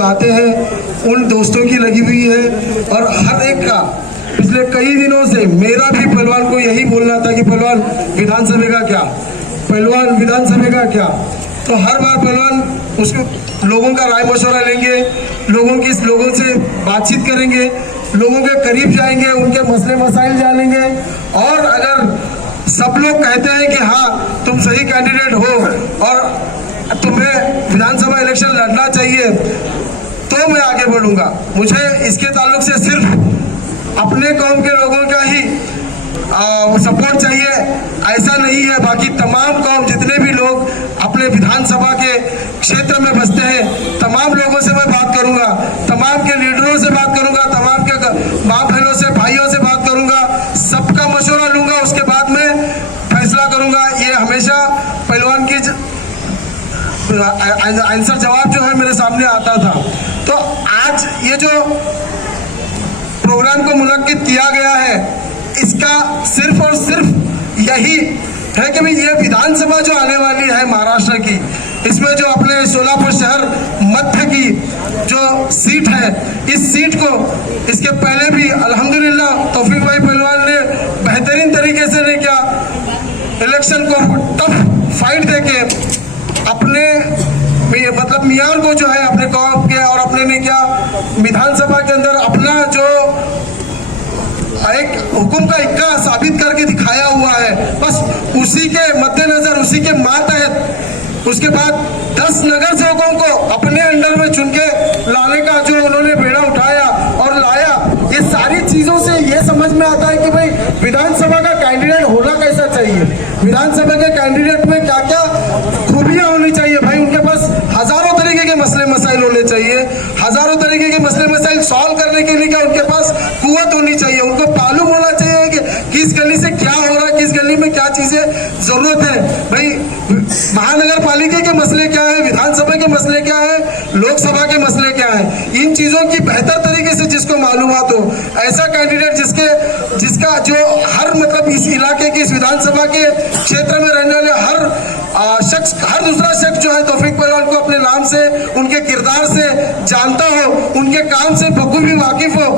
लोग आते हैं उन दोस्तों की लगी हुई है। और हर एक का पिछले कई दिनों से मेरा भी पहलवान को यही बोलना था कि पहलवान विधानसभा का क्या, पहलवान विधानसभा का क्या। तो हर बार पहलवान उसको लोगों का राय मशवरा लेंगे, लोगों से बातचीत करेंगे, लोगों के करीब जाएंगे, उनके मसले मसाइल जानेंगे। और अगर सब लोग कहते हैं कि हाँ तुम सही कैंडिडेट हो और तुम्हें विधानसभा इलेक्शन लड़ना चाहिए, तो मैं आगे बढ़ूंगा। मुझे इसके ताल्लुक से सिर्फ अपने कौम के लोगों का ही सपोर्ट चाहिए, ऐसा नहीं है। बाकी तमाम कौम जितने भी लोग अपने विधानसभा के क्षेत्र में बसते हैं, तमाम लोगों से मैं बात करूंगा, तमाम के लीडरों से बात करूंगा, तमाम के माँ बहनों से, भाइयों से बात करूंगा, सबका मशवरा लूंगा, उसके बाद में फैसला करूंगा। ये हमेशा पहलवान की आंसर जवाब जो है मेरे सामने आता था। तो आज ये जो प्रोग्राम को मुनक्किद किया गया है, इसका सिर्फ और सिर्फ यही है कि भाई ये विधानसभा जो आने वाली है महाराष्ट्र की, इसमें जो अपने सोलापुर शहर मध्य की जो सीट है, इस सीट को इसके पहले भी अल्हम्दुलिल्लाह तौफीक भाई पहलवान ने बेहतरीन तरीके से ने क्या इलेक्शन को टफ फाइट देके अपने मतलब मियान को जो है अपने कौम के और अपने ने क्या विधानसभा के अंदर अपना जो एक हुकुम का इक्का साबित करके दिखाया हुआ है। बस उसी के मद्देनजर, उसी के मातहत उसके बाद 10 नगर सेवकों को अपने अंडर में चुन के लाने का जो उन्होंने बेड़ा उठाया और लाया, ये सारी चीजों से ये समझ में आता है कि भाई विधानसभा का कैंडिडेट होना कैसा चाहिए, विधानसभा के कैंडिडेट में क्या क्या खूबियां होनी चाहिए। भाई उनके पास हजारों तरीके के मसले मसाइल होने चाहिए, हजारों तरीके के मसले मसाइल सॉल्व करने के लिए क्या उनके पास कुव्वत होनी चाहिए, उनको मालूम होना चाहिए कि किस गली से क्या हो रहा है, किस गली में क्या चीजें जरूरत है। भाई महानगर पालिका के मसले क्या है, विधानसभा के मसले क्या है, लोकसभा के मसले क्या है, इन चीजों की बेहतर तरीके से जिसको मालूमात हो, ऐसा कैंडिडेट जिसका जो हर मतलब इस इलाके की, इस विधानसभा के क्षेत्र में रहने वाले हर दूसरा शख्स जो है तौफीक पहलवान को अपने नाम से, उनके किरदार से जानता हो, उनके काम से बखूबी वाकिफ हो।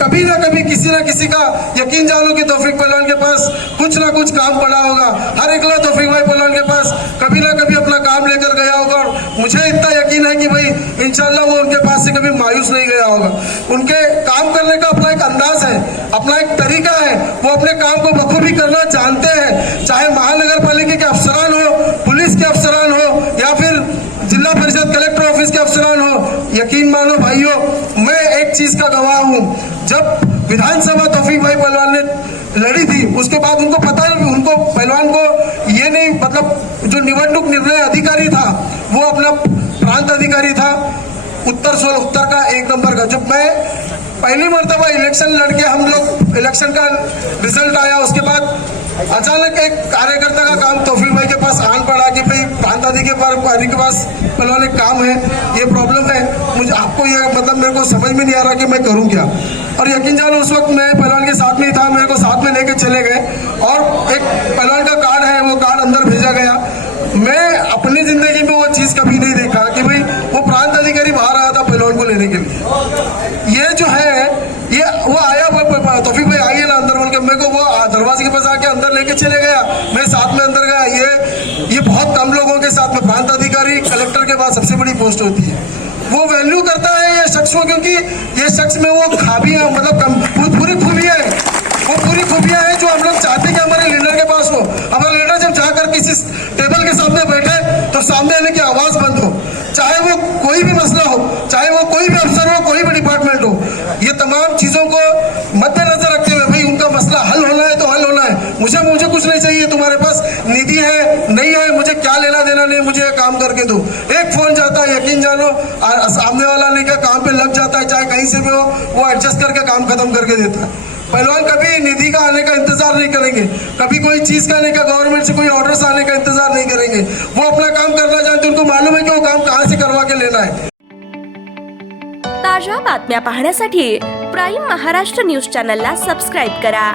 कभी ना कभी किसी ना किसी का यकीन जानो कि तौफीक पहलवान के पास कुछ ना कुछ काम पड़ा होगा। हर एक तौफीक भाई पहलवान के पास कभी ना कभी अपना काम लेकर गया होगा। और मुझे इतना यकीन है कि भाई इंशाल्लाह वो उनके पास से कभी मायूस नहीं गया होगा। उनके काम करने का अपना एक अंदाज है, अपना एक तरीका है, वो अपने काम को बखूबी करना जानते हैं। चाहे महानगर पालिका के अफसरान हो, पुलिस के अफसरान हो, या फिर जिला परिषद कलेक्टर ऑफिस के अफसरान हो, यकीन मानो भाइयों, मैं एक चीज का गवाह हूं। जब विधानसभा तौफीक भाई पहलवान ने लड़ी थी, उसके बाद उनको पता है, उनको पहलवान को ये नहीं मतलब जो निवडणूक निर्णय अधिकारी था वो अपना प्रांत अधिकारी था उत्तर का 1 नंबर का। जब मैं पहली मर्तबा इलेक्शन लड़के हम लोग इलेक्शन का रिजल्ट आया, उसके बाद अचानक एक कार्यकर्ता का काम तौफीक भाई के पास आन पड़ा कि भाई प्रांत अधिकारी के पास पहलवान एक काम है, ये प्रॉब्लम है, मुझे आपको ये मतलब मेरे को समझ में नहीं आ रहा कि मैं करूं क्या। और यकीन जानो उस वक्त मैं पहलवान के साथ में ही था, मेरे को साथ में लेके चले गए और एक पहलवान का कार्ड है, वो कार्ड अंदर भेजा गया। मैं अपनी जिंदगी में वो चीज कभी नहीं देखा कि भाई वो प्रांत अधिकारी बाहर आया था पहलवान को लेने के लिए। ये जो है ये वो आया तौफीक भाई आइए ना अंदर बोल के, मेरे को वो दरवाजे के पास आके अंदर लेके चले गया, मैं साथ में अंदर गया। ये बहुत कम लोगों के साथ में प्रांत अधिकारी कलेक्टर के बाद सबसे बड़ी पोस्ट होती है। वो वैल्यू करता है ये शख्स को, क्योंकि ये शख्स में वो खाबियां मतलब पूरी खूबियां हैं, वो पूरी खूबियां हैं जो हम लोग चाहते हैं कि हमारे लीडर के पास हो। हमारा लीडर जब जाकर किसी टेबल के सामने बैठे तो सामने आने की आवाज बंद हो, चाहे वो कोई भी मसला हो, चाहे वो कोई भी अफसर हो, कोई भी डिपार्टमेंट हो, ये तमाम चीजों को मद्देनजर रखते हुए भाई उनका मसला हल होना है तो हल होना है। मुझे कुछ नहीं चाहिए, तुम्हारे पास निधि है नहीं है, मुझे क्या लेना देना नहीं, मुझे काम करके दो। एक फोन जाता है, यकीन जानो सामने वाला नहीं का काम पे लग जाता है, चाहे कहीं से भी हो, वो एडजस्ट करके काम खत्म करके देता है। पहलवान कभी निधि का आने का इंतजार नहीं करेंगे, कभी कोई चीज का आने का, गवर्नमेंट से कोई ऑर्डर्स आने का इंतजार नहीं करेंगे। वो अपना काम करना जानते, उनको मालूम है कि वो काम कहां से करवा के लेना है। ताज्या बातम्या पाहण्यासाठी प्राईम महाराष्ट्र न्यूज चॅनलला सबस्क्राईब करा।